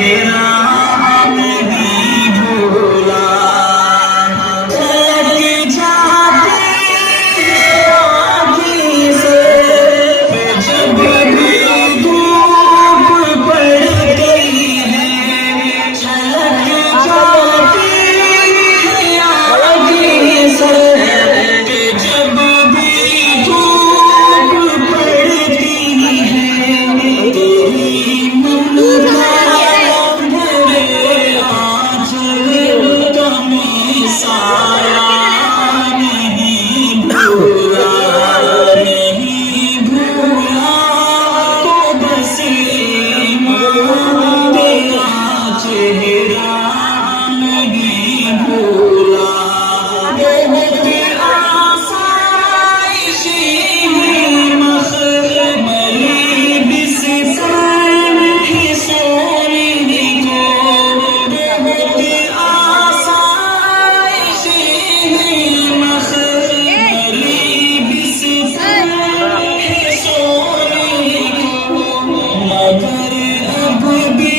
चेहरा नहीं भूला। लग जाते आँखी से जब भी धूप पड़ गई है, छलक जाती आँखी से जब भी धूप पड़ती है। तेरी ममता भरे आँचल का मैं साया नहीं भूला, नहीं भूला। तो बस ईमान तेरा चेहरा नहीं भूला। बहुत आसाइश है मखमली बिस्तर ही सोने को। बहुत आसाइश है मखमली बिस्तर ही सोने को, मगर अब भी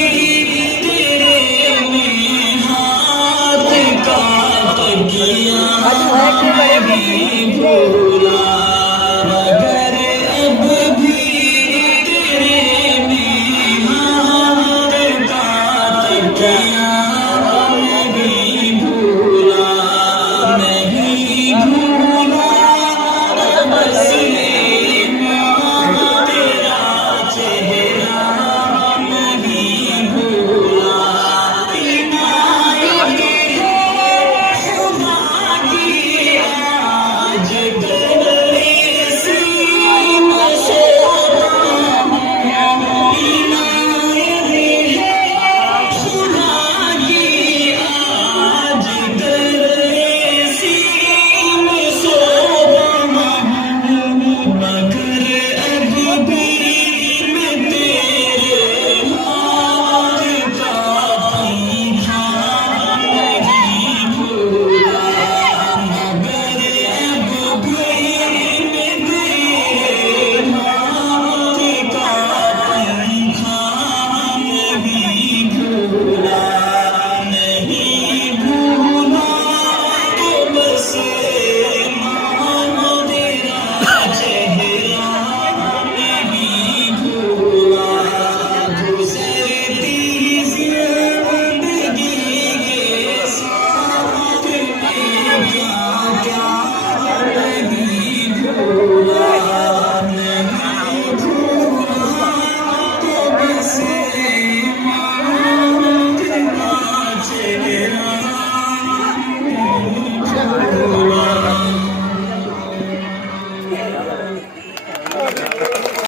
तेरे में हाथ का तकिया नहीं भूला। मगर अब भी तेरे में हाथ का तकिया